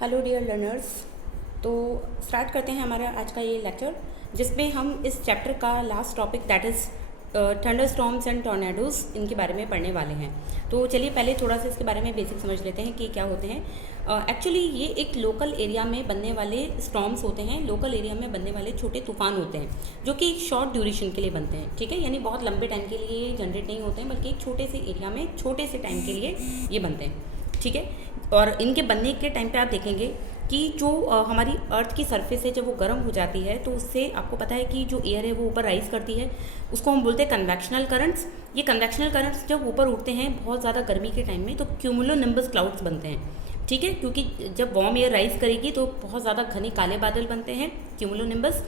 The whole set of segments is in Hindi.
Hello dear learners. तो स्टार्ट करते हैं हमारा आज का ये लेक्चर, जिसमें हम इस चैप्टर का last topic that is thunder storms and tornadoes इनके बारे में पढ़ने वाले हैं। तो चलिए पहले थोड़ा सा इसके बारे में बेसिक समझ लेते हैं कि क्या होते हैं। एक्चुअली ये एक लोकल एरिया में बनने वाले स्टॉर्म्स होते हैं, लोकल एरिया में बनने वाले छोटे तूफान होते हैं जो कि एक शॉर्ट ड्यूरेशन के लिए बनते हैं। ठीक है, यानी बहुत लंबे टाइम के लिए जनरेट नहीं होते हैं, बल्कि एक छोटे से एरिया में छोटे से टाइम के लिए ये बनते हैं। ठीक है, और इनके बनने के टाइम पे आप देखेंगे कि जो हमारी अर्थ की सरफेस है जब वो गर्म हो जाती है तो उससे आपको पता है कि जो एयर है वो ऊपर राइज करती है, उसको हम बोलते हैं कन्वेक्शनल करंट्स। ये कन्वेक्शनल करंट्स जब ऊपर उठते हैं बहुत ज़्यादा गर्मी के टाइम में तो क्यूमुलोनिम्बस क्लाउड्स बनते हैं। ठीक है, क्योंकि जब वार्म एयर राइज करेगी तो बहुत ज़्यादा घने काले बादल बनते हैं, क्यूमुलोनिम्बस।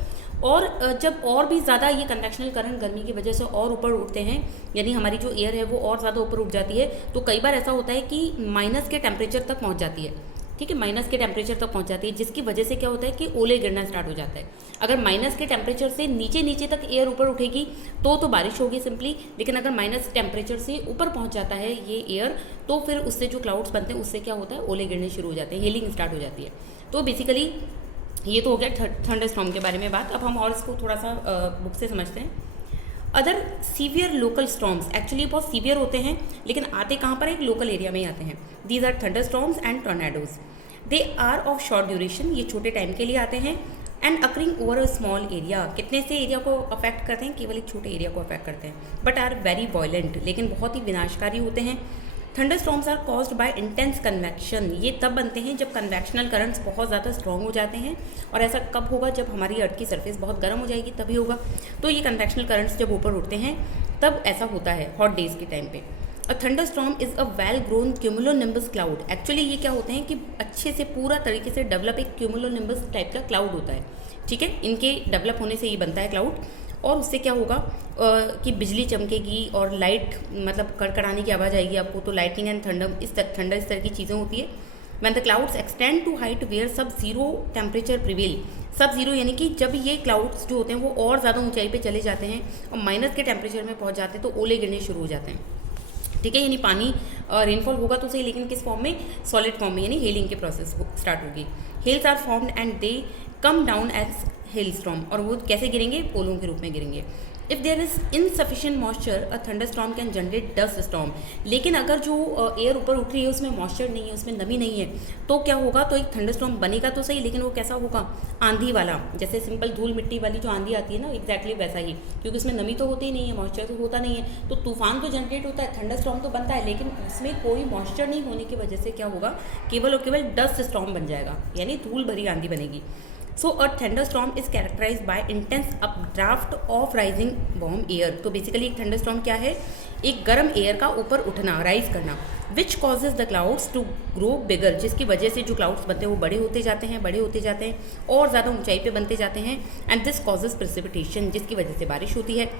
और जब और भी ज़्यादा ये कन्वेक्शनल करंट गर्मी की वजह से और ऊपर उठते हैं, यानी हमारी जो एयर है वो और ज़्यादा ऊपर उठ जाती है, तो कई बार ऐसा होता है कि माइनस के टेम्परेचर तक पहुंच जाती है। ठीक है, माइनस के टेम्परेचर तक पहुंच जाती है, जिसकी वजह से क्या होता है कि ओले गिरना स्टार्ट हो जाता है। अगर माइनस के टेम्परेचर से नीचे नीचे तक एयर ऊपर उठेगी तो बारिश होगी सिंपली, लेकिन अगर माइनस टेम्परेचर से ऊपर पहुंच जाता है ये एयर तो फिर उससे जो क्लाउड्स बनते हैं उससे क्या होता है, ओले गिरने शुरू हो जाते हैं, हेलिंग स्टार्ट हो जाती है। तो बेसिकली ये तो हो गया थंडर स्टॉर्म के बारे में बात। अब हम और इसको थोड़ा सा बुक से समझते हैं। Other severe local storms, actually बहुत सीवियर होते हैं लेकिन आते कहाँ पर, एक लोकल एरिया में ही आते हैं। These are thunderstorms and tornadoes. They are of short duration, ये छोटे टाइम के लिए आते हैं। And occurring over a small area, कितने से एरिया को अफेक्ट करते हैं, केवल एक छोटे एरिया को अफेक्ट करते हैं। बट आर वेरी वायलेंट, लेकिन बहुत ही विनाशकारी होते हैं। Thunderstorms are caused by intense convection, ये तब बनते हैं जब कन्वेक्शनल करंट्स बहुत ज़्यादा स्ट्रॉन्ग हो जाते हैं। और ऐसा कब होगा, जब हमारी अर्थ की सरफेस बहुत गर्म हो जाएगी तभी होगा। तो ये कन्वेक्शनल करंट्स जब ऊपर उठते हैं तब ऐसा होता है हॉट डेज के टाइम पे। A thunder storm is a well grown cumulonimbus cloud. Actually ये क्या होते हैं कि अच्छे से पूरा तरीके से डेवलप एक क्यूमुलोनिम्बस टाइप का क्लाउड होता है। ठीक है, इनके डेवलप होने से ये बनता है क्लाउड। और उससे क्या होगा कि बिजली चमकेगी और लाइट, मतलब कड़कड़ाने की आवाज़ आएगी आपको, तो लाइटनिंग एंड थंडर इस तरह की चीज़ें होती है। When the clouds extend to height where sub zero temperature prevail, sub zero यानी कि जब ये क्लाउड्स जो होते हैं वो और ज़्यादा ऊंचाई पे चले जाते हैं और माइनस के टेम्परेचर में पहुंच जाते हैं तो ओले गिरने शुरू हो जाते हैं। ठीक है, यानी पानी रेनफॉल होगा तो सही, लेकिन किस फॉर्म में, सॉलिड फॉर्म में, यानी हेलिंग के प्रोसेस स्टार्ट होगी। Hails are formed and they come down as hail storm, और वो कैसे गिरेंगे, पोलों के रूप में गिरेंगे। If there is insufficient moisture a thunder storm can generate dust storm, लेकिन अगर जो एयर ऊपर उठ रही है उसमें मॉइस्चर नहीं है, उसमें नमी नहीं है, तो क्या होगा, तो एक थंडर स्टॉर्म बनेगा तो सही, लेकिन वो कैसा होगा, आंधी वाला। जैसे सिंपल धूल मिट्टी वाली जो आंधी आती है ना, एग्जैक्टली वैसा ही, क्योंकि उसमें नमी तो होती ही नहीं है, मॉइस्चर तो होता नहीं है। तो तूफान तो जनरेट होता है, थंडर स्टॉर्म तो बनता है, लेकिन उसमें कोई मॉइस्चर नहीं होने की वजह से क्या होगा, केवल और केवल डस्ट स्टॉर्म बन जाएगा, यानी धूल भरी आंधी बनेगी। So a thunder storm is characterize by intense updraft of rising warm air. तो बेसिकली एक थंडर स्टॉर्म क्या है, एक गर्म एयर का ऊपर उठना, राइज करना, which causes the clouds to grow bigger, जिसकी वजह से जो क्लाउड्स बनते हैं वो बड़े होते जाते हैं, बड़े होते जाते हैं और ज़्यादा ऊंचाई पे बनते जाते हैं। एंड दिस कॉजेज प्रेसिपिटेशन, जिसकी वजह से बारिश होती है।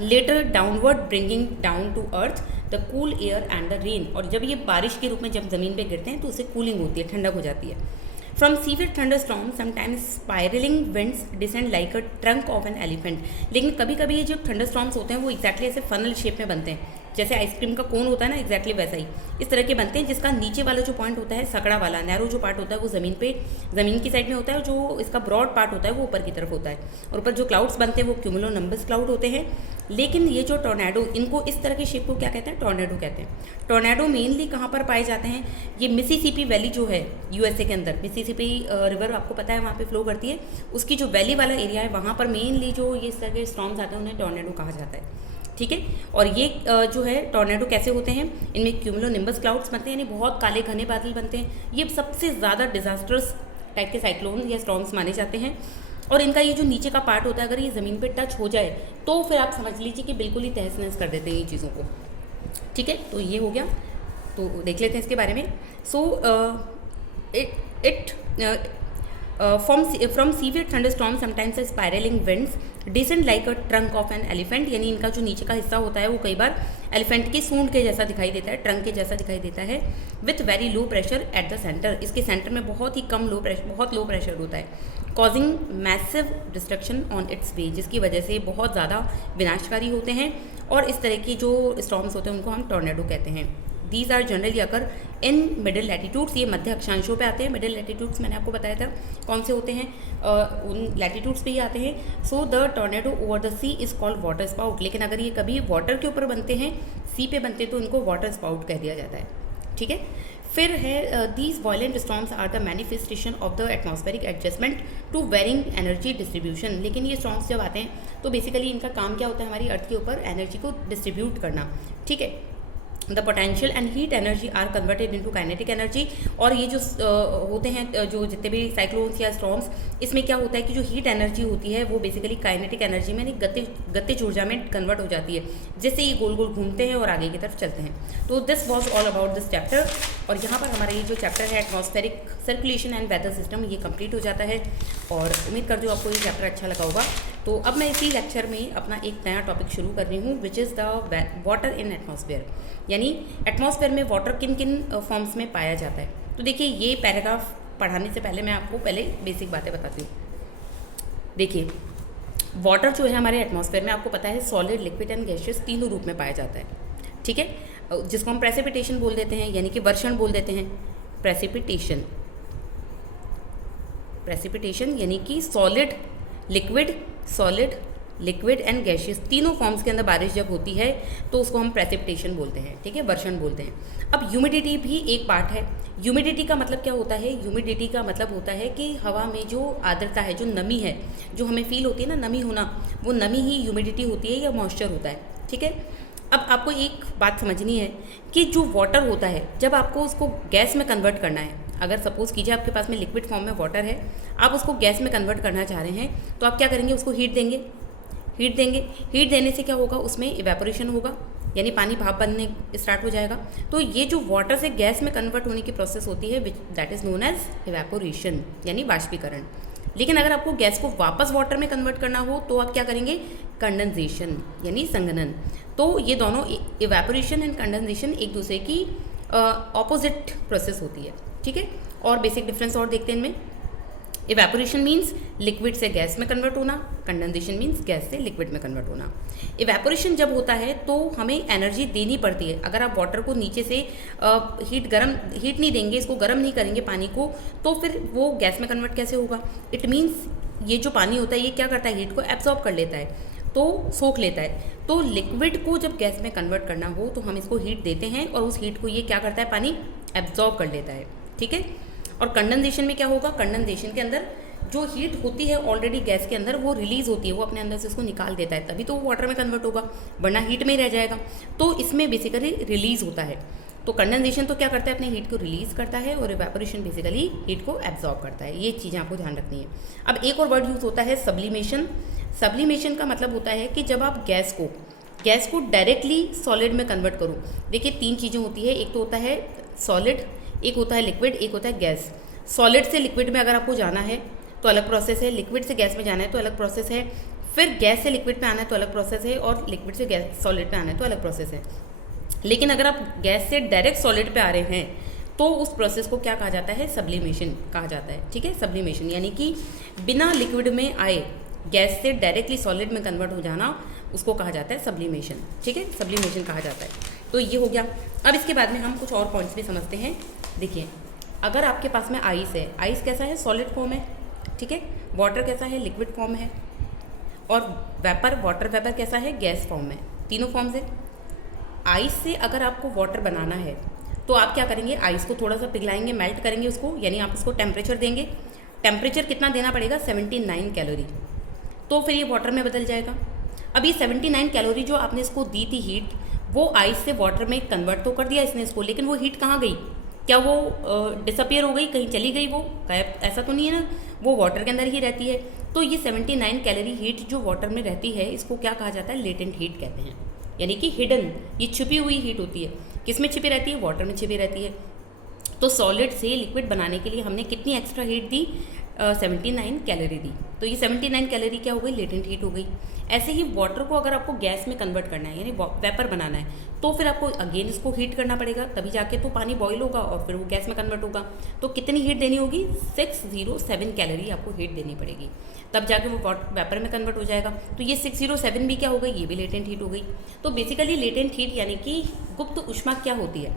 Later downward bringing down to earth the cool air and the rain, और जब ये बारिश के रूप में जब ज़मीन पे गिरते हैं तो उससे कूलिंग होती है, ठंडक हो जाती है। From severe thunderstorms, sometimes spiraling winds descend like a trunk of an elephant. लेकिन कभी कभी ये जो थंडरस्टॉर्म्स होते हैं वो एग्जैक्टली ऐसे फनल शेप में बनते हैं, जैसे आइसक्रीम का कोन होता है ना, एग्जैक्टली वैसा ही इस तरह के बनते हैं, जिसका नीचे वाला जो पॉइंट होता है, सकड़ा वाला नैरो जो पार्ट होता है वो ज़मीन की साइड में होता है, और जो इसका ब्रॉड पार्ट होता है वो ऊपर की तरफ होता है। और ऊपर जो क्लाउड्स बनते हैं वो क्यूमुलोनिम्बस क्लाउड होते हैं। लेकिन ये जो टॉर्नेडो, इनको इस तरह के शेप को क्या कहते हैं, टॉर्नेडो कहते हैं। टॉर्नेडो मेनली कहाँ पर पाए जाते हैं, ये मिसिसिपी वैली जो है यूएसए के अंदर, मिसिसिपी रिवर आपको पता है वहाँ पे फ्लो करती है, उसकी जो वैली वाला एरिया है वहाँ पर मेनली जो ये इस तरह के स्टॉर्म्स आते हैं उन्हें टॉर्नेडो कहा जाता है। ठीक है, और ये जो है टॉर्नेडो कैसे होते हैं, इनमें क्यूमुलोनिम्बस क्लाउड्स बनते हैं, यानी बहुत काले घने बादल बनते हैं। ये सबसे ज़्यादा डिजास्टर्स टाइप के साइक्लोन या स्टॉर्म्स माने जाते हैं। और इनका ये जो नीचे का पार्ट होता है, अगर ये ज़मीन पे टच हो जाए तो फिर आप समझ लीजिए कि बिल्कुल ही तहस नहस कर देते हैं ये चीज़ों को। ठीक है, तो ये हो गया, तो देख लेते हैं इसके बारे में। So it from severe thunderstorm sometimes spiralling winds descend like a trunk of an elephant, यानी इनका जो नीचे का हिस्सा होता है वो कई बार एलिफेंट की सूंड के जैसा दिखाई देता है, ट्रंक के जैसा दिखाई देता है। With very low pressure at the centre, इसके सेंटर में बहुत ही कम बहुत लो प्रेशर होता है। Causing massive destruction on its way, जिसकी वजह से बहुत ज़्यादा विनाशकारी होते हैं। और इस तरह की जो स्टॉर्म्स होते हैं उनको हम टॉर्नेडो कहते हैं। These are generally occur in middle latitudes, ये मध्य अक्षांशों पे आते हैं। मिडिल लैटिट्यूड्स मैंने आपको बताया था कौन से होते हैं, उन लैटिट्यूड्स पे ही आते हैं। So the tornado over the sea is called water spout. लेकिन अगर ये कभी वाटर के ऊपर बनते हैं, सी पे बनते हैं, तो इनको वाटर स्पाउट कह दिया जाता है, ठीक है। फिर है these violent storms are the manifestation of the atmospheric adjustment to varying energy distribution. लेकिन ये स्टॉर्म्स जब आते हैं तो बेसिकली इनका काम क्या होता है, हमारी अर्थ के ऊपर एनर्जी को डिस्ट्रीब्यूट करना, ठीक है। The potential and heat energy are converted into kinetic energy. और ये जो होते हैं, जो जितने भी साइक्लोन्स या स्टॉर्म्स, इसमें क्या होता है कि जो हीट एनर्जी होती है वो बेसिकली काइनेटिक एनर्जी में, गतिज ऊर्जा में कन्वर्ट हो जाती है, जिससे ये गोल गोल घूमते हैं और आगे की तरफ चलते हैं। तो this was all about this chapter. और यहाँ पर हमारा ये जो चैप्टर है atmospheric circulation and weather system, ये कंप्लीट हो जाता है। और उम्मीद करती हूँ आपको ये चैप्टर अच्छा लगा होगा। तो अब मैं इसी लेक्चर में अपना एक नया टॉपिक शुरू कर रही हूँ, which is the water in atmosphere, यानी एटमॉस्फेयर में वाटर किन किन फॉर्म्स में पाया जाता है। तो देखिए, ये पैराग्राफ पढ़ाने से पहले मैं आपको पहले बेसिक बातें बताती हूँ। देखिए, वाटर जो है हमारे एटमॉस्फेयर में, आपको पता है सॉलिड, लिक्विड एंड गैसियस तीनों रूप में पाया जाता है, ठीक है, जिसको हम प्रेसिपिटेशन बोल देते हैं, यानी कि वर्षण बोल देते हैं। प्रेसिपिटेशन यानी कि सॉलिड, लिक्विड एंड गैसियस तीनों फॉर्म्स के अंदर बारिश जब होती है तो उसको हम प्रेसिपिटेशन बोलते हैं, ठीक है, वर्षण बोलते हैं। अब ह्यूमिडिटी भी एक पार्ट है। ह्यूमिडिटी का मतलब क्या होता है? ह्यूमिडिटी का मतलब होता है कि हवा में जो आर्द्रता है, जो नमी है, जो हमें फील होती है ना नमी होना, वो नमी ही ह्यूमिडिटी होती है या मॉइस्चर होता है, ठीक है। अब आपको एक बात समझनी है कि जो वाटर होता है, जब आपको उसको गैस में कन्वर्ट करना है, अगर सपोज़ कीजिए आपके पास में लिक्विड फॉर्म में वाटर है, आप उसको गैस में कन्वर्ट करना चाह रहे हैं, तो आप क्या करेंगे? उसको हीट देंगे। हीट देने से क्या होगा? उसमें इवेपोरेशन होगा, यानी पानी भाप बनने स्टार्ट हो जाएगा। तो ये जो वाटर से गैस में कन्वर्ट होने की प्रोसेस होती है, that is known as evaporation, यानी वाष्पीकरण। लेकिन अगर आपको गैस को वापस वाटर में कन्वर्ट करना हो तो आप क्या करेंगे? कंडेंसेशन, यानी संघनन। तो ये दोनों, इवेपोरेशन एंड कंडेंसेशन, एक दूसरे की ऑपोजिट प्रोसेस होती है, ठीक है। और बेसिक डिफरेंस और देखते हैं इनमें। इवेपोरेशन मीन्स लिक्विड से गैस में कन्वर्ट होना, कंडेंसेशन मीन्स गैस से लिक्विड में कन्वर्ट होना। इवेपोरेशन जब होता है तो हमें एनर्जी देनी पड़ती है। अगर आप वाटर को नीचे से हीट नहीं देंगे, इसको गर्म नहीं करेंगे पानी को, तो फिर वो गैस में कन्वर्ट कैसे होगा? इट मीन्स ये जो पानी होता है ये क्या करता है? हीट को एब्जॉर्ब कर लेता है, तो सोख लेता है। तो लिक्विड को जब गैस में कन्वर्ट करना हो तो हम इसको हीट देते हैं और उस हीट को ये क्या करता है? पानी एब्जॉर्ब कर लेता है, ठीक है। और कंडेंसेशन में क्या होगा? कंडेंसेशन के अंदर जो हीट होती है ऑलरेडी गैस के अंदर, वो रिलीज होती है, वो अपने अंदर से उसको निकाल देता है, तभी तो वो वाटर में कन्वर्ट होगा, वरना हीट में ही रह जाएगा। तो इसमें बेसिकली रिलीज होता है। तो कंडेंसेशन तो क्या करता है? अपने हीट को रिलीज करता है, और इवेपोरेशन बेसिकली हीट को एब्जॉर्ब करता है। ये चीज़ें आपको ध्यान रखनी है। अब एक और वर्ड यूज़ होता है सब्लिमेशन। सब्लिमेशन का मतलब होता है कि जब आप गैस को डायरेक्टली सॉलिड में कन्वर्ट करो। देखिए, तीन चीज़ें होती है, एक तो होता है सॉलिड, एक होता है लिक्विड, एक होता है गैस। सॉलिड से लिक्विड में अगर आपको जाना है तो अलग प्रोसेस है, लिक्विड से गैस में जाना है तो अलग प्रोसेस है, फिर गैस से लिक्विड पे आना है तो अलग प्रोसेस है, और लिक्विड से गैस सॉलिड पे आना है तो अलग प्रोसेस है। लेकिन अगर आप गैस से डायरेक्ट सॉलिड पे आ रहे हैं तो उस प्रोसेस को क्या कहा जाता है? सब्लिमेशन कहा जाता है, ठीक है। सब्लिमेशन यानी कि बिना लिक्विड में आए गैस से डायरेक्टली सॉलिड में कन्वर्ट हो जाना, उसको कहा जाता है सब्लिमेशन, ठीक है। सब्लिमेशन कहा जाता है। तो ये हो गया। अब इसके बाद में हम कुछ और पॉइंट्स भी समझते हैं। देखिए, अगर आपके पास में आइस है, आइस कैसा है? सॉलिड फॉर्म है, ठीक है। वाटर कैसा है? लिक्विड फॉर्म है। और वाटर वेपर कैसा है? गैस फॉर्म में। तीनों फॉर्म से आइस से अगर आपको वाटर बनाना है तो आप क्या करेंगे? आइस को थोड़ा सा पिघलाएंगे, मेल्ट करेंगे उसको, यानी आप उसको टेम्परेचर देंगे। टेम्परेचर कितना देना पड़ेगा? 79 कैलोरी। तो फिर ये वाटर में बदल जाएगा। अब ये 79 कैलोरी जो आपने इसको दी थी हीट, वो आइस से वाटर में कन्वर्ट तो कर दिया इसने इसको, लेकिन वो हीट कहाँ गई? क्या वो डिसअपियर हो गई, कहीं चली गई वो गायब? ऐसा तो नहीं है ना, वो वाटर के अंदर ही रहती है। तो ये 79 कैलोरी हीट जो वाटर में रहती है, इसको क्या कहा जाता है? लेटेंट हीट कहते हैं, यानी कि हिडन, ये छुपी हुई हीट होती है। किस में छिपी रहती है? वाटर में छिपी रहती है। तो सॉलिड से लिक्विड बनाने के लिए हमने कितनी एक्स्ट्रा हीट दी? 79 कैलोरी दी। तो ये 79 कैलोरी क्या हो गई? लेटेंट हीट हो गई। ऐसे ही वाटर को अगर आपको गैस में कन्वर्ट करना है, यानी वेपर बनाना है, तो फिर आपको अगेन इसको हीट करना पड़ेगा, तभी जाके तो पानी बॉईल होगा और फिर वो गैस में कन्वर्ट होगा। तो कितनी हीट देनी होगी? 607 कैलोरी आपको हीट देनी पड़ेगी, तब जाके वो वेपर में कन्वर्ट हो जाएगा। तो ये 607 भी क्या हो गई? ये भी लेटेंट हीट हो गई। तो बेसिकली लेटेंट हीट यानी कि गुप्त ऊष्मा क्या होती है?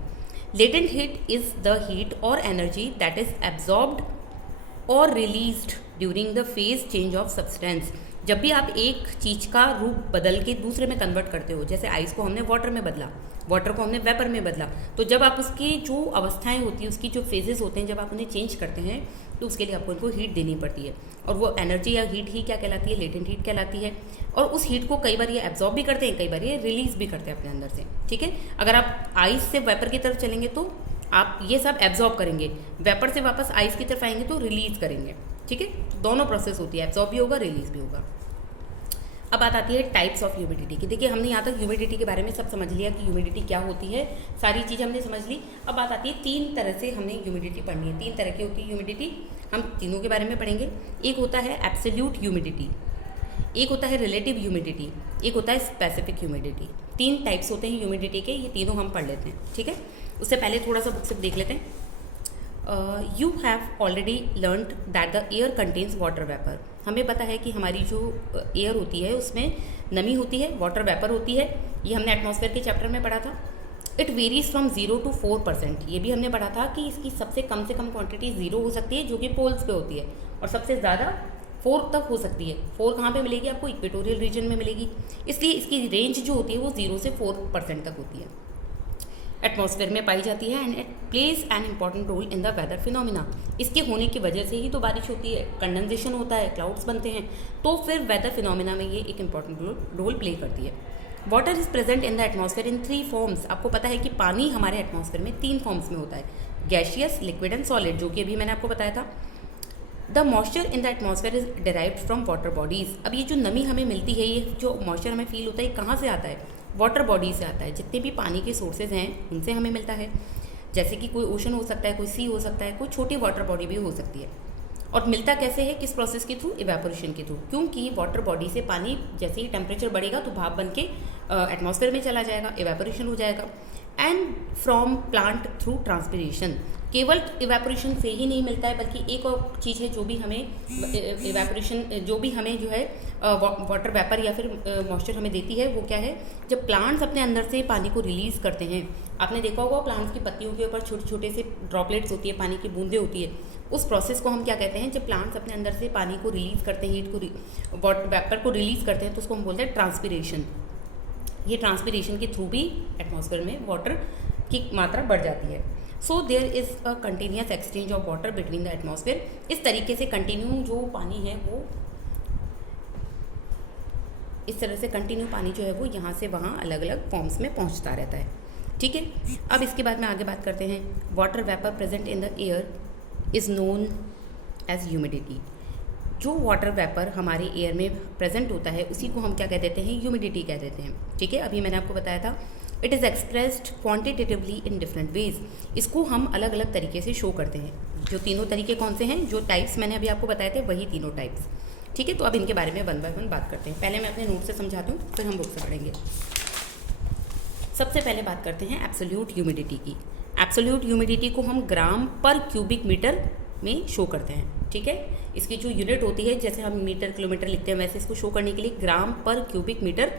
Latent heat is the heat और एनर्जी दैट इज एब्जॉर्ब्ड और released during the phase change of substance. जब भी आप एक चीज़ का रूप बदल के दूसरे में कन्वर्ट करते हो, जैसे आइस को हमने वाटर में बदला, वाटर को हमने वेपर में बदला, तो जब आप उसकी जो अवस्थाएं होती हैं, उसकी जो फेजेस होते हैं, जब आप उन्हें चेंज करते हैं तो उसके लिए आपको इनको हीट देनी पड़ती है। और वो एनर्जी या हीट ही क्या कहलाती है? लेटेंट हीट कहलाती है। और उस हीट को कई बार ये एब्जॉर्ब भी करते हैं, कई बार ये रिलीज भी करते हैं अपने अंदर से। ठीक है, अगर आप आइस से वेपर की तरफ चलेंगे तो आप ये सब एब्जॉर्ब करेंगे, वेपर से वापस आइस की तरफ आएंगे तो रिलीज करेंगे। ठीक है, दोनों प्रोसेस होती है, एब्जॉर्ब भी होगा, रिलीज भी होगा। अब बात आती है टाइप्स ऑफ ह्यूमिडिटी की। देखिए, हमने यहाँ तक ह्यूमिडिटी के बारे में सब समझ लिया कि ह्यूमिडिटी क्या होती है, सारी चीज़ हमने समझ ली। अब बात आती है 3 तरह से हमें ह्यूमिडिटी पढ़नी है। 3 तरह की होती है ह्यूमिडिटी, हम तीनों के बारे में पढ़ेंगे। एक होता है एब्सोल्यूट ह्यूमिडिटी, एक होता है रिलेटिव ह्यूमिडिटी, एक होता है स्पेसिफिक ह्यूमिडिटी। 3 टाइप्स होते हैं ह्यूमिडिटी के, ये तीनों हम पढ़ लेते हैं। ठीक है, उससे पहले थोड़ा सा बुक से देख लेते हैं। You have already learned that the air contains water vapour. हमें पता है कि हमारी जो एयर होती है उसमें नमी होती है, वाटर वेपर होती है। ये हमने एटमॉस्फेयर के चैप्टर में पढ़ा था। It varies from 0 to 4%। ये भी हमने पढ़ा था कि इसकी सबसे कम से कम क्वांटिटी 0 हो सकती है, जो कि पोल्स पे होती है, और सबसे ज़्यादा 4 तक हो सकती है। 4 कहाँ पे मिलेगी? आपको इक्वेटोरियल रीजन में मिलेगी। इसलिए इसकी रेंज जो होती है वो 0 से 4% तक होती है, एटमॉस्फेयर में पाई जाती है। And it plays an important role in the weather phenomena. इसके होने की वजह से ही तो बारिश होती है, कंडेंसेशन होता है, क्लाउड्स बनते हैं, तो फिर वेदर फिनोमिना में ये एक इम्पॉर्टेंट रोल प्ले करती है। Water is present in the atmosphere in 3 forms. आपको पता है कि पानी हमारे एटमॉस्फेयर में 3 फॉर्म्स में होता है, गैशियस, लिक्विड एंड सॉलिड, जो कि अभी मैंने आपको बताया था। The moisture in the atmosphere is derived from water bodies. अब ये जो नमी हमें मिलती है, ये जो मॉइस्चर हमें फील होता है, ये कहाँ से आता है? वाटर बॉडी से आता है। जितने भी पानी के सोर्सेज हैं उनसे हमें मिलता है, जैसे कि कोई ओशन हो सकता है, कोई सी हो सकता है, कोई छोटी वाटर बॉडी भी हो सकती है। और मिलता कैसे है? किस प्रोसेस के थ्रू? इवेपोरेशन के थ्रू। क्योंकि वाटर बॉडी से पानी जैसे ही टेम्परेचर बढ़ेगा तो भाप बन के एटमॉस्फेयर में चला जाएगा, इवेपोरेशन हो जाएगा। And from plant through transpiration. केवल इवेपोरेशन से ही नहीं मिलता है, बल्कि एक और चीज़ है जो भी हमें इवेपोरेशन, जो भी हमें जो है वाटर वेपर या फिर मॉइस्चर हमें देती है, वो क्या है? जब प्लांट्स अपने अंदर से पानी को रिलीज़ करते हैं, आपने देखा होगा प्लांट्स की पत्तियों के ऊपर छोटे छोटे से ड्रॉपलेट्स होती है, पानी की बूंदें होती है। उस प्रोसेस को हम क्या कहते हैं? जब प्लांट्स अपने अंदर से पानी को रिलीज़ करते हैं, हीट को, वाटर वेपर को रिलीज़ करते हैं, तो उसको हम बोलते हैं ट्रांसपिरेशन। ये ट्रांसपिरेशन के थ्रू भी एटमॉस्फेयर में वाटर की मात्रा बढ़ जाती है। So there is a continuous exchange of water between the atmosphere. इस तरीके से कंटिन्यू जो पानी है वो, इस तरह से कंटिन्यू पानी जो है वो यहाँ से वहाँ अलग अलग फॉर्म्स में पहुँचता रहता है। ठीक है, अब इसके बाद में आगे बात करते हैं। Water vapour present in the air is known as humidity. जो वाटर वेपर हमारे एयर में प्रेजेंट होता है उसी को हम क्या कह देते हैं? ह्यूमिडिटी कह देते हैं। ठीक है, अभी मैंने आपको बताया था it is expressed quantitatively in different ways. इसको हम अलग अलग तरीके से शो करते हैं। जो तीनों तरीके कौन से हैं? जो टाइप्स मैंने अभी आपको बताए थे वही तीनों टाइप्स। ठीक है, तो अब इनके बारे में 1 by 1 बात करते हैं। पहले मैं अपने नोट से समझाती हूँ, फिर हम बुक से पढ़ेंगे। सबसे पहले बात करते हैं एब्सोल्यूट ह्यूमिडिटी की। एब्सोल्यूट ह्यूमिडिटी को हम ग्राम पर क्यूबिक मीटर में शो करते हैं। ठीक है, इसकी जो यूनिट होती है, जैसे हम मीटर किलोमीटर लिखते हैं, वैसे इसको शो करने के लिए ग्राम पर क्यूबिक मीटर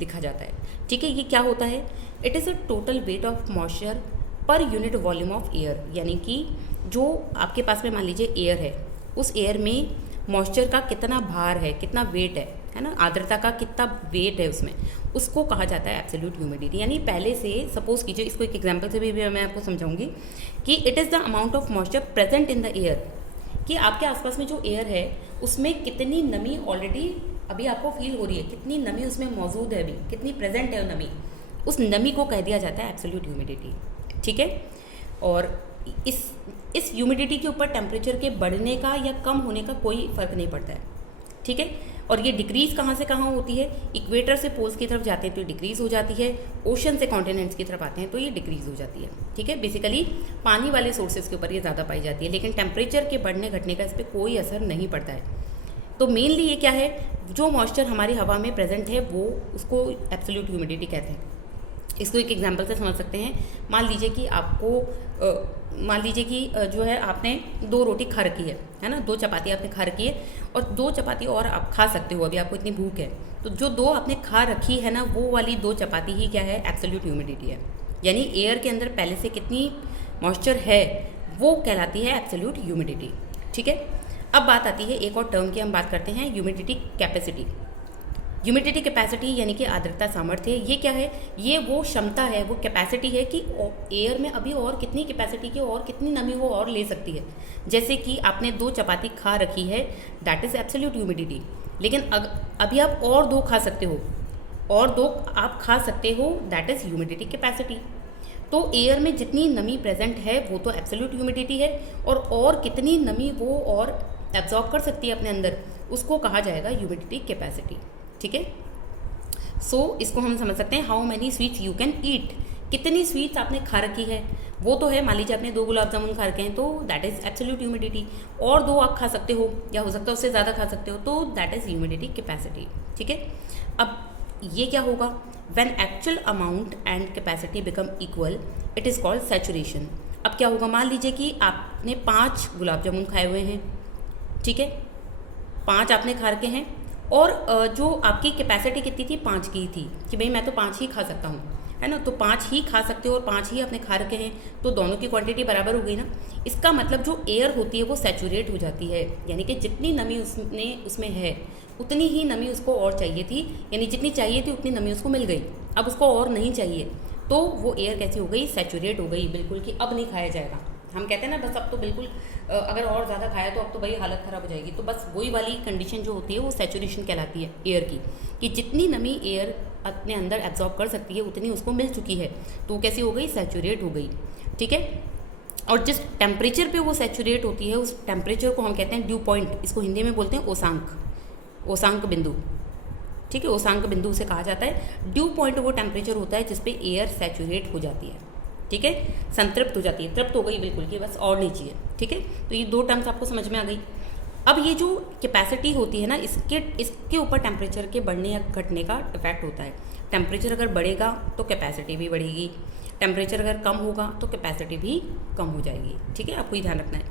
लिखा जाता है। ठीक है, ये क्या होता है? It is a total weight of moisture per unit volume of air. यानी कि जो आपके पास में मान लीजिए एयर है, उस एयर में मॉइस्चर का कितना भार है, कितना वेट है ना, आर्द्रता का कितना वेट है उसमें, उसको कहा जाता है एब्सोल्यूट ह्यूमिडिटी। यानी पहले से सपोज कीजिए, इसको एक एग्जांपल से भी मैं आपको समझाऊंगी कि it is the amount of moisture present in the air, कि आपके आसपास में जो एयर है उसमें कितनी नमी ऑलरेडी अभी आपको फील हो रही है, कितनी नमी उसमें मौजूद है, अभी कितनी प्रेजेंट है नमी, उस नमी को कह दिया जाता है एब्सोल्यूट ह्यूमिडिटी। ठीक है, और इस ह्यूमिडिटी के ऊपर टेम्परेचर के बढ़ने का या कम होने का कोई फ़र्क नहीं पड़ता है। ठीक है, और ये डिक्रीज़ कहाँ से कहाँ होती है? इक्वेटर से पोल्स की तरफ जाते हैं तो ये डिक्रीज़ हो जाती है, ओशन से कॉन्टिनेंट्स की तरफ आते हैं तो ये डिक्रीज़ हो जाती है। ठीक है, बेसिकली पानी वाले सोर्सेज के ऊपर ये ज़्यादा पाई जाती है, लेकिन टेम्परेचर के बढ़ने घटने का इस पर कोई असर नहीं पड़ता है। तो मेनली ये क्या है, जो मॉइस्चर हमारी हवा में प्रेजेंट है वो उसको एब्सोल्यूट ह्यूमिडिटी कहते हैं। इसको एक एग्जांपल से समझ सकते हैं। मान लीजिए कि जो है आपने 2 रोटी खा रखी है ना, 2 चपाती आपने खा रखी है, और 2 चपाती और आप खा सकते हो, अभी आपको इतनी भूख है, तो जो 2 आपने खा रखी है ना, वो वाली 2 चपाती ही क्या है? एब्सोल्यूट ह्यूमिडिटी है। यानी एयर के अंदर पहले से कितनी मॉइस्चर है वो कहलाती है एब्सोल्यूट ह्यूमिडिटी। ठीक है, अब बात आती है एक और टर्म की, हम बात करते हैं ह्यूमिडिटी कैपेसिटी। ह्यूमिडिटी कैपेसिटी यानी कि आर्द्रता सामर्थ्य, ये क्या है? ये वो क्षमता है, वो कैपेसिटी है कि एयर में अभी और कितनी कैपेसिटी की और कितनी नमी वो और ले सकती है। जैसे कि आपने 2 चपाती खा रखी है, दैट इज़ एब्सोल्यूट ह्यूमिडिटी। लेकिन अभी आप और 2 खा सकते हो, और 2 आप खा सकते हो, दैट इज़ ह्यूमिडिटी कैपेसिटी। तो एयर में जितनी नमी प्रेजेंट है वो तो एब्सोल्यूट ह्यूमिडिटी है, और कितनी नमी वो और एब्जॉर्ब कर सकती है अपने अंदर, उसको कहा जाएगा ह्यूमिडिटी कैपेसिटी। ठीक है, सो इसको हम समझ सकते हैं how many sweets you can eat, कितनी स्वीट्स आपने खा रखी है वो तो है। मान लीजिए आपने 2 गुलाब जामुन खा रखे हैं तो दैट इज़ एब्सोल्यूट ह्यूमिडिटी, और 2 आप खा सकते हो, या हो सकता है उससे ज़्यादा खा सकते हो, तो दैट इज़ ह्यूमिडिटी कैपेसिटी। ठीक है, अब ये क्या होगा? When actual amount and capacity become equal it is called saturation. अब क्या होगा? मान लीजिए कि आपने 5 गुलाब जामुन खाए हुए हैं, ठीक है, 5 आपने खा रखे हैं, और जो आपकी कैपेसिटी कितनी थी? 5 की थी, कि भाई मैं तो 5 ही खा सकता हूँ, है ना। तो 5 ही खा सकते हो और 5 ही आपने खा रखे हैं, तो दोनों की क्वांटिटी बराबर हो गई ना। इसका मतलब जो एयर होती है वो सैचुरेट हो जाती है, यानी कि जितनी नमी उसमें है उतनी ही नमी उसको और चाहिए थी, यानी जितनी चाहिए थी उतनी नमी उसको मिल गई। अब उसको और नहीं चाहिए, तो वो एयर कैसी हो गई? सैचुरेट हो गई बिल्कुल, कि अब नहीं खाया जाएगा। हम कहते हैं ना बस अब तो बिल्कुल अगर और ज़्यादा खाया तो अब तो भाई हालत ख़राब हो जाएगी। तो बस वही वाली कंडीशन जो होती है वो सैचुरेशन कहलाती है एयर की, कि जितनी नमी एयर अपने अंदर एब्जॉर्ब कर सकती है उतनी उसको मिल चुकी है, तो वो कैसी हो गई? सैचुरेट हो गई। ठीक है, और जिस टेम्परेचर पे वो सैचुरेट होती है उस टेम्परेचर को हम कहते हैं ड्यू पॉइंट, इसको हिंदी में बोलते हैं ओसांक बिंदु। ठीक है, ओसांक बिंदु उसे कहा जाता है। ड्यू पॉइंट वो टेम्परेचर होता है जिसपे एयर सैचुरेट हो जाती है। ठीक है, संतृप्त हो जाती है, तृप्त हो गई बिल्कुल, कि बस और नहीं चाहिए। ठीक है, तो ये 2 टर्म्स आपको समझ में आ गई। अब ये जो कैपेसिटी होती है ना, इसके ऊपर टेम्परेचर के बढ़ने या घटने का इफेक्ट होता है। टेम्परेचर अगर बढ़ेगा तो कैपेसिटी भी बढ़ेगी, टेम्परेचर अगर कम होगा तो कैपेसिटी भी कम हो जाएगी। ठीक है, आपको ये ध्यान रखना है।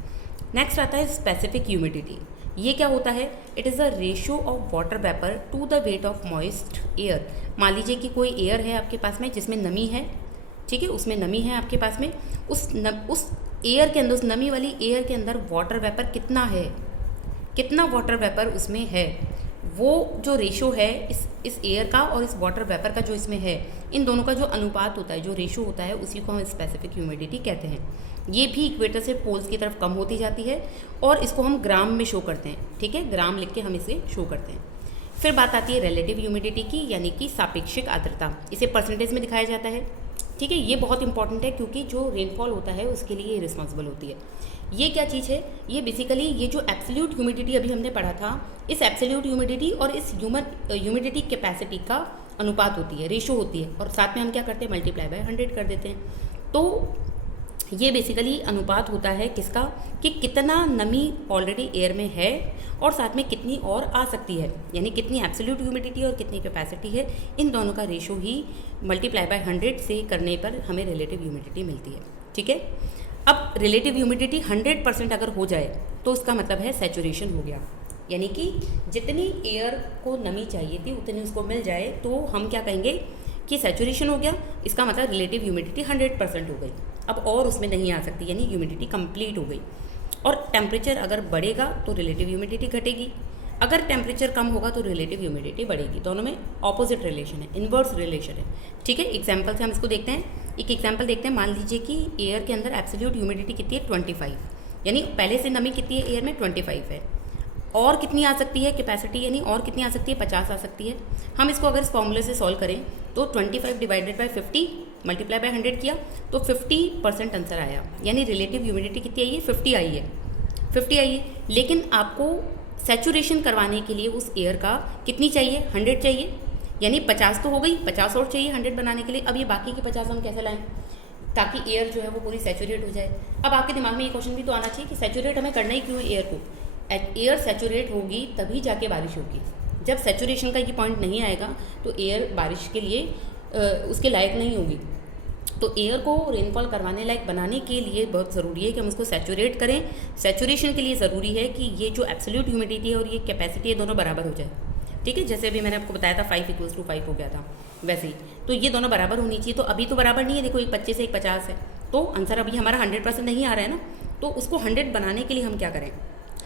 नेक्स्ट आता है स्पेसिफिक ह्यूमिडिटी। ये क्या होता है? It is a ratio of water vapour to the weight of moist air. मान लीजिए कि कोई एयर है आपके पास में जिसमें नमी है, ठीक है, उसमें नमी है आपके पास में, उस एयर के अंदर, उस नमी वाली एयर के अंदर वाटर वेपर कितना है, कितना वाटर वेपर उसमें है, वो जो रेशो है इस एयर का और इस वाटर वेपर का जो इसमें है, इन दोनों का जो अनुपात होता है, जो रेशो होता है, उसी को हम स्पेसिफिक ह्यूमिडिटी कहते हैं। ये भी इक्वेटर से पोल्स की तरफ कम होती जाती है, और इसको हम ग्राम में शो करते हैं। ठीक है, ग्राम लिख के हम इसे शो करते हैं। फिर बात आती है रिलेटिव ह्यूमिडिटी की, यानी कि सापेक्षिक आर्द्रता। इसे परसेंटेज में दिखाया जाता है। ठीक है, ये बहुत इंपॉर्टेंट है क्योंकि जो रेनफॉल होता है उसके लिए ये रिस्पॉन्सिबल होती है। ये क्या चीज़ है? ये बेसिकली ये जो एब्सोल्यूट ह्यूमिडिटी अभी हमने पढ़ा था, इस एब्सोल्यूट ह्यूमिडिटी और इस ह्यूमिडिटी कैपेसिटी का अनुपात होती है, रेशो होती है, और साथ में हम क्या करते हैं? मल्टीप्लाई बाय 100 कर देते हैं। तो ये बेसिकली अनुपात होता है किसका? कि कितना नमी ऑलरेडी एयर में है और साथ में कितनी और आ सकती है, यानी कितनी एब्सोल्यूट ह्यूमिडिटी और कितनी कैपेसिटी है, इन दोनों का रेशो ही मल्टीप्लाई बाय 100 से करने पर हमें रिलेटिव ह्यूमिडिटी मिलती है। ठीक है, अब रिलेटिव ह्यूमिडिटी 100% अगर हो जाए तो उसका मतलब है सैचुरेशन हो गया, यानी कि जितनी एयर को नमी चाहिए थी उतनी उसको मिल जाए तो हम क्या कहेंगे कि सैचुरेशन हो गया। इसका मतलब रिलेटिव ह्यूमिडिटी 100% हो गई, अब और उसमें नहीं आ सकती, यानी ह्यूमिडिटी कंप्लीट हो गई। और टेम्परेचर अगर बढ़ेगा तो रिलेटिव ह्यूमिडिटी घटेगी, अगर टेम्परेचर कम होगा तो रिलेटिव ह्यूमिडिटी बढ़ेगी। दोनों में ऑपोजिट रिलेशन है, इन्वर्स रिलेशन है। ठीक है, एग्जाम्पल से हम इसको देखते हैं। एक एग्जाम्पल देखते हैं। मान लीजिए कि एयर के अंदर एब्सोल्यूट ह्यूमिडिटी कितनी है? 25, यानी पहले से नमी कितनी है एयर में? 25 है। और कितनी आ सकती है कैपेसिटी, यानी और कितनी आ सकती है? 50 आ सकती है। हम इसको अगर इस फॉर्मूले से सॉल्व करें तो 25 डिवाइडेड बाय 50 मल्टीप्लाई बाय 100 किया तो 50% आंसर आया, यानी रिलेटिव ह्यूमिडिटी कितनी आई है? 50 आई है, 50 आई है। लेकिन आपको सैचुरेशन करवाने के लिए उस एयर का कितनी चाहिए? 100 चाहिए, यानी 50 तो हो गई, 50 और चाहिए 100 बनाने के लिए। अब ये बाकी की 50 हम कैसे लाएं ताकि एयर जो है वो पूरी सैचुरेट हो जाए? अब आपके दिमाग में ये क्वेश्चन भी तो आना चाहिए कि सैचुरेट हमें करना ही क्यों है एयर को? एयर सैचुरेट होगी तभी जाके बारिश होगी। जब सैचुरेशन का ये पॉइंट नहीं आएगा तो एयर बारिश के लिए उसके लायक नहीं होगी। तो एयर को रेनफॉल करवाने लायक बनाने के लिए बहुत ज़रूरी है कि हम उसको सैचुरेट करें। सैचुरेशन के लिए ज़रूरी है कि ये जो एब्सोल्यूट ह्यूमिडिटी है और ये कैपेसिटी है दोनों बराबर हो जाए। ठीक है, जैसे अभी मैंने आपको बताया था 5 = 5 हो गया था, वैसे ही तो ये दोनों बराबर होनी चाहिए। तो अभी तो बराबर नहीं है, देखो एक 25 है एक 50 है, तो आंसर अभी हमारा 100% नहीं आ रहा है ना। तो उसको 100 बनाने के लिए हम क्या करें,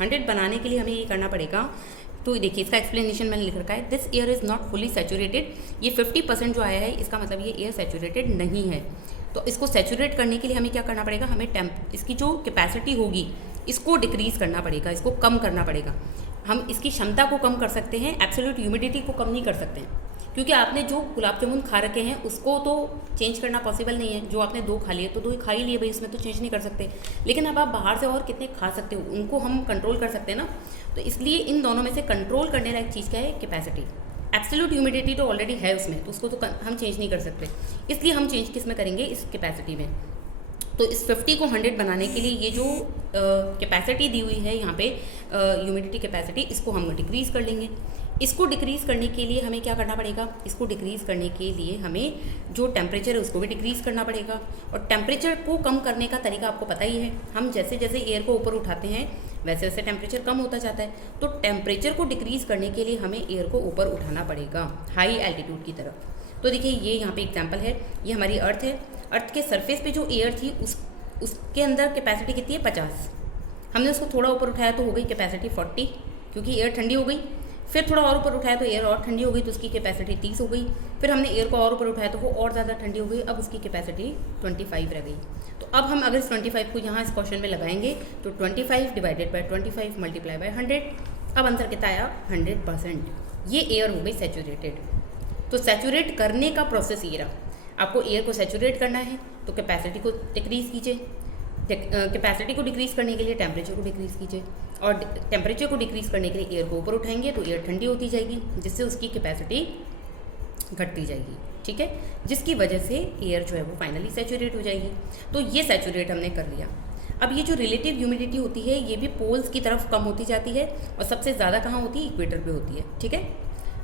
100 बनाने के लिए हमें ये करना पड़ेगा। तो देखिए इसका एक्सप्लेनेशन मैंने लिख रखा है, this air is not fully saturated. ये 50% जो आया है इसका मतलब ये एयर सैचुरेटेड नहीं है। तो इसको सैचुरेट करने के लिए हमें क्या करना पड़ेगा, हमें इसकी जो कैपेसिटी होगी इसको डिक्रीज़ करना पड़ेगा, इसको कम करना पड़ेगा। हम इसकी क्षमता को कम कर सकते हैं, एब्सोल्यूट ह्यूमिडिटी को कम नहीं कर सकते हैं, क्योंकि आपने जो गुलाब जामुन खा रखे हैं उसको तो चेंज करना पॉसिबल नहीं है। जो आपने 2 खा लिए तो 2 ही खा ही लिए भाई, उसमें तो चेंज नहीं कर सकते। लेकिन अब आप बाहर से और कितने खा सकते हो उनको हम कंट्रोल कर सकते हैं ना। तो इसलिए इन दोनों में से कंट्रोल करने लायक चीज़ क्या है, कैपेसिटी। एब्सोल्यूट ह्यूमिडिटी तो ऑलरेडी है उसमें, तो उसको तो हम चेंज नहीं कर सकते, इसलिए हम चेंज किस में करेंगे, इस कैपेसिटी में। तो इस 50 को 100 बनाने के लिए ये जो कैपेसिटी दी हुई है यहाँ पे ह्यूमिडिटी कैपेसिटी, इसको हम डिक्रीज़ कर लेंगे। इसको डिक्रीज़ करने के लिए हमें क्या करना पड़ेगा, इसको डिक्रीज़ करने के लिए हमें जो टेम्परेचर है उसको भी डिक्रीज़ करना पड़ेगा। और टेम्परेचर को कम करने का तरीका आपको पता ही है, हम जैसे जैसे एयर को ऊपर उठाते हैं वैसे वैसे टेम्परेचर कम होता जाता है। तो टेम्परेचर को डिक्रीज़ करने के लिए हमें एयर को ऊपर उठाना पड़ेगा हाई एल्टीट्यूड की तरफ। तो देखिए ये यहाँ पे एग्जांपल है, ये हमारी अर्थ है। अर्थ के सरफेस पे जो एयर थी उसके अंदर कैपेसिटी कितनी है, 50। हमने उसको थोड़ा ऊपर उठाया तो हो गई कैपेसिटी 40, क्योंकि एयर ठंडी हो गई। फिर थोड़ा और ऊपर उठाया तो एयर और ठंडी हो गई, तो उसकी कैपेसिटी 30 हो गई। फिर हमने एयर को और ऊपर उठाया तो वो और ज़्यादा ठंडी हो गई, अब उसकी कैपेसिटी 25 रह गई। तो अब हम अगर इस 25 को यहाँ इस क्वेश्चन में लगाएंगे तो 25 डिवाइडेड बाय 25 मल्टीप्लाई बाय 100, अब आंसर कितना आया, 100%। ये एयर हो गई सैचुरेटेड। तो सैचुरेट करने का प्रोसेस ये रहा, आपको एयर को सैचुरेट करना है तो कैपेसिटी को डिक्रीज़ कीजिए, कैपेसिटी को डिक्रीज़ करने के लिए टेम्परेचर को डिक्रीज़ कीजिए, और टेम्परेचर को डिक्रीज़ करने के लिए एयर को ऊपर उठाएंगे तो एयर ठंडी होती जाएगी, जिससे उसकी कैपेसिटी घटती जाएगी, ठीक है, जिसकी वजह से एयर जो है वो फाइनली सैचुरेट हो जाएगी। तो ये सैचुरेट हमने कर लिया। अब ये जो रिलेटिव ह्यूमिडिटी होती है ये भी पोल्स की तरफ कम होती जाती है, और सबसे ज़्यादा कहाँ होती है, इक्वेटर पे होती है, ठीक है।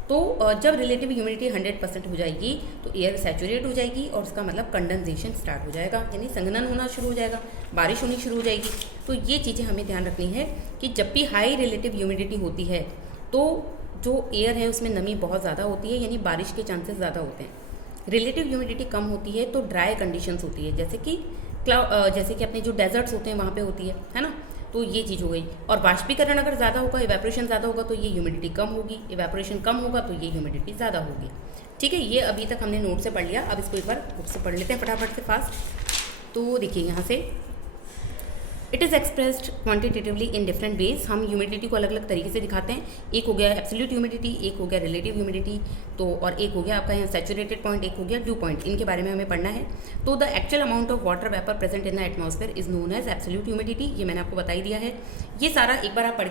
तो जब रिलेटिव ह्यूमिडिटी 100% हो जाएगी तो एयर सैचुरेट हो जाएगी, और उसका मतलब कंडेंसेशन स्टार्ट हो जाएगा, यानी संघनन होना शुरू हो जाएगा, बारिश होनी शुरू हो जाएगी। तो ये चीज़ें हमें ध्यान रखनी है कि जब भी हाई रिलेटिव ह्यूमिडिटी होती है तो जो एयर है उसमें नमी बहुत ज़्यादा होती है, यानी बारिश के चांसेस ज़्यादा होते हैं। रिलेटिव ह्यूमिडिटी कम होती है तो ड्राई कंडीशंस होती है, जैसे कि अपने जो डेजर्ट्स होते हैं वहाँ पे होती है ना। तो ये चीज़ हो गई। और वाष्पीकरण अगर ज़्यादा होगा, इवेपोरेशन ज़्यादा होगा तो ये ह्यूमिडिटी कम होगी, इवेपोरेशन कम होगा तो ये ह्यूमिडिटी ज़्यादा होगी, ठीक है। ये अभी तक हमने नोट से पढ़ लिया, अब इसको एक बार बुक से पढ़ लेते हैं फटाफट से फास्ट। तो देखिए यहाँ से, it is expressed quantitatively in different ways. हम ह्यूमिडिटी को अलग अलग तरीके से दिखाते हैं। एक हो गया एब्सोल्यूट ह्यूमिडिटी, एक हो गया रिलेटिव ह्यूमिडिटी, तो और एक हो गया आपका यहाँ सैचुरेटेड पॉइंट, एक हो गया ड्यू पॉइंट। इनके बारे में हमें पढ़ना है। तो the actual amount of water vapour present in the atmosphere is known as absolute humidity. ये मैंने आपको बता ही दिया है। ये सारा एक बार आप पढ़ के